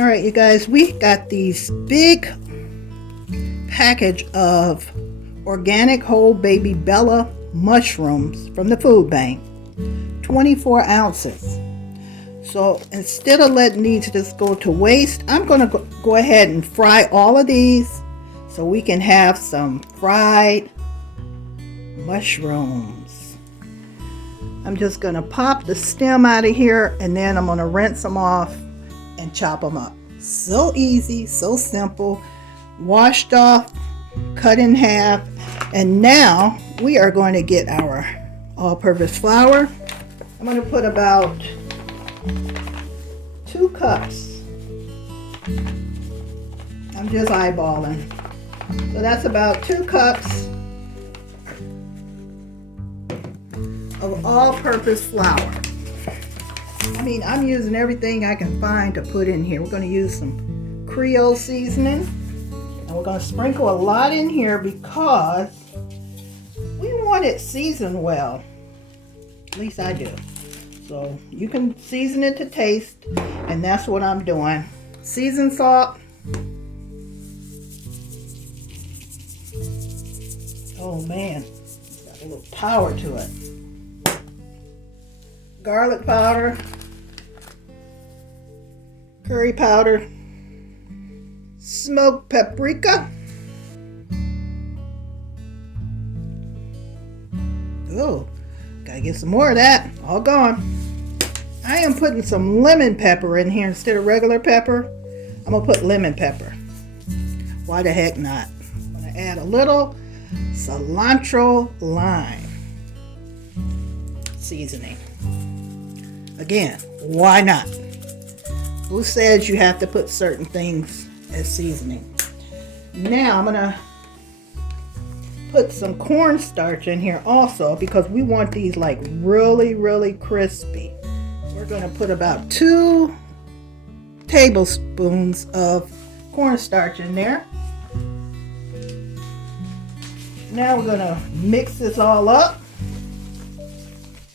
All right, you guys, we got these big package of organic whole baby Bella mushrooms from the food bank, 24 ounces. So instead of letting these just go to waste, I'm going to go ahead and fry all of these so we can have some fried mushrooms. I'm just going to pop the stem out of here, and then I'm going to rinse them off and chop them up. So easy, so simple. Washed off, cut in half, and now we are going to get our all-purpose flour. I'm going to put about 2 cups. I'm just eyeballing. So that's about 2 cups of all-purpose flour. I mean, I'm using everything I can find to put in here. We're going to use some Creole seasoning, and we're going to sprinkle a lot in here because we want it seasoned well. At least I do. So you can season it to taste, and that's what I'm doing. Seasoned salt. Oh man, it's got a little power to it. Garlic powder, curry powder, smoked paprika. Oh, gotta get some more of that. All gone. I am putting some lemon pepper in here instead of regular pepper. I'm gonna put lemon pepper. Why the heck not? I'm gonna add a little cilantro lime seasoning. Again, why not? Who says you have to put certain things as seasoning? Now I'm gonna put some cornstarch in here also because we want these like really crispy. We're gonna put about 2 tablespoons of cornstarch in there. Now we're gonna mix this all up.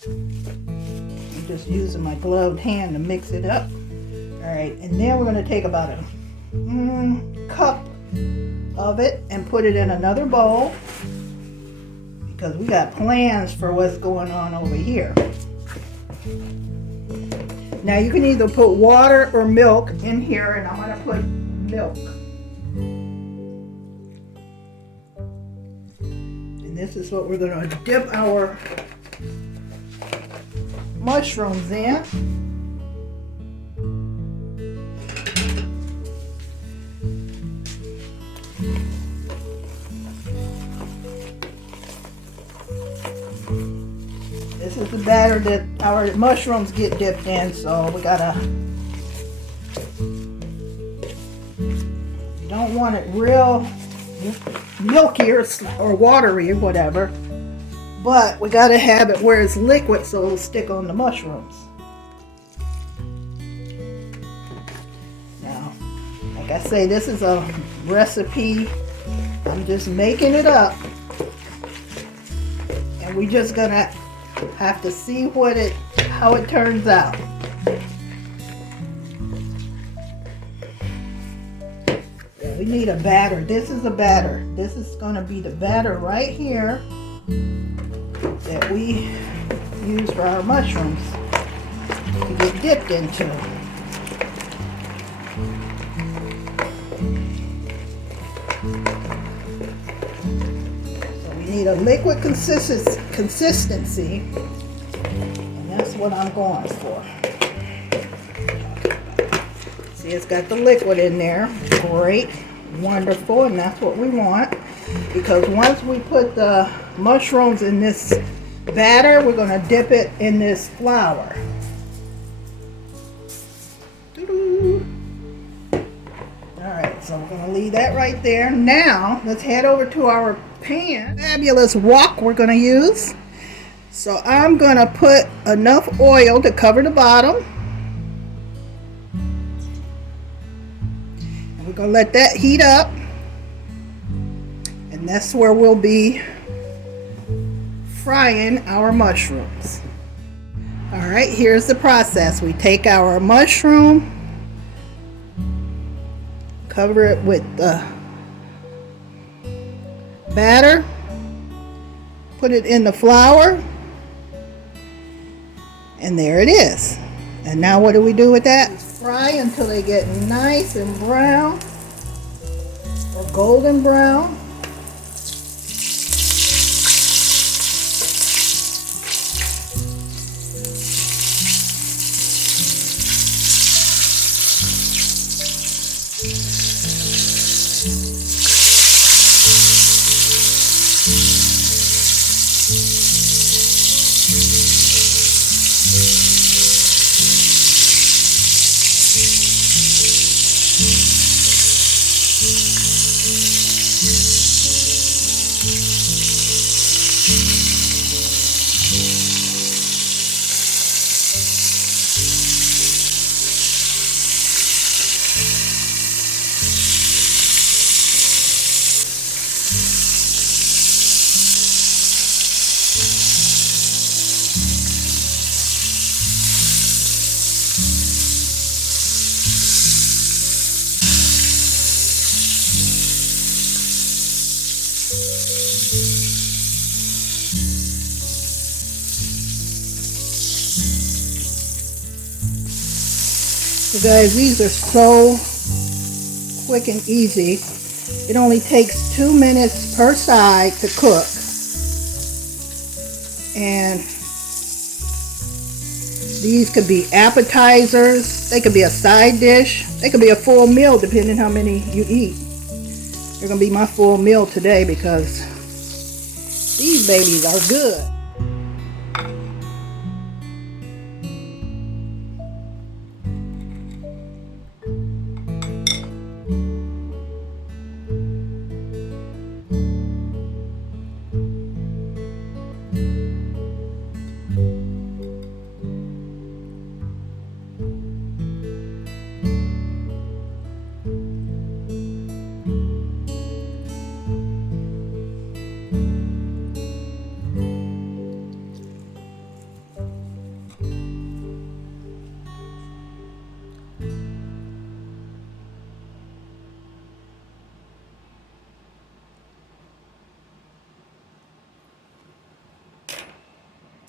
I'm just using my gloved hand to mix it up. All right, and then we're gonna take about a cup of it and put it in another bowl because we got plans for what's going on over here. Now you can either put water or milk in here, and I'm gonna put milk. And this is what we're gonna dip our mushrooms in. This is the batter that our mushrooms get dipped in, so we gotta, you don't want it real milky or watery or whatever, but we gotta have it where it's liquid so it'll stick on the mushrooms. Now, like I say, this is a recipe. I'm just making it up, and we just gonna have to see how it turns out. Yeah, we need a batter. This is a batter. This is going to be the batter right here that we use for our mushrooms to get dipped into. So we need a liquid consistency, and that's what I'm going for. See, it's got the liquid in there. Great, wonderful, and that's what we want, because once we put the mushrooms in this batter, we're going to dip it in this flour. Alright, so we're going to leave that right there. Now, let's head over to our pan. Fabulous wok we're going to use. So I'm going to put enough oil to cover the bottom. And we're going to let that heat up. And that's where we'll be frying our mushrooms. Alright, here's the process. We take our mushroom, Cover it with the batter. Put it in the flour. And there it is. And now what do we do with that? Fry until they get nice and brown or golden brown. So guys, these are so quick and easy. It only takes 2 minutes per side to cook. And these could be appetizers, they could be a side dish, they could be a full meal depending how many you eat. They're gonna be my full meal today because these babies are good.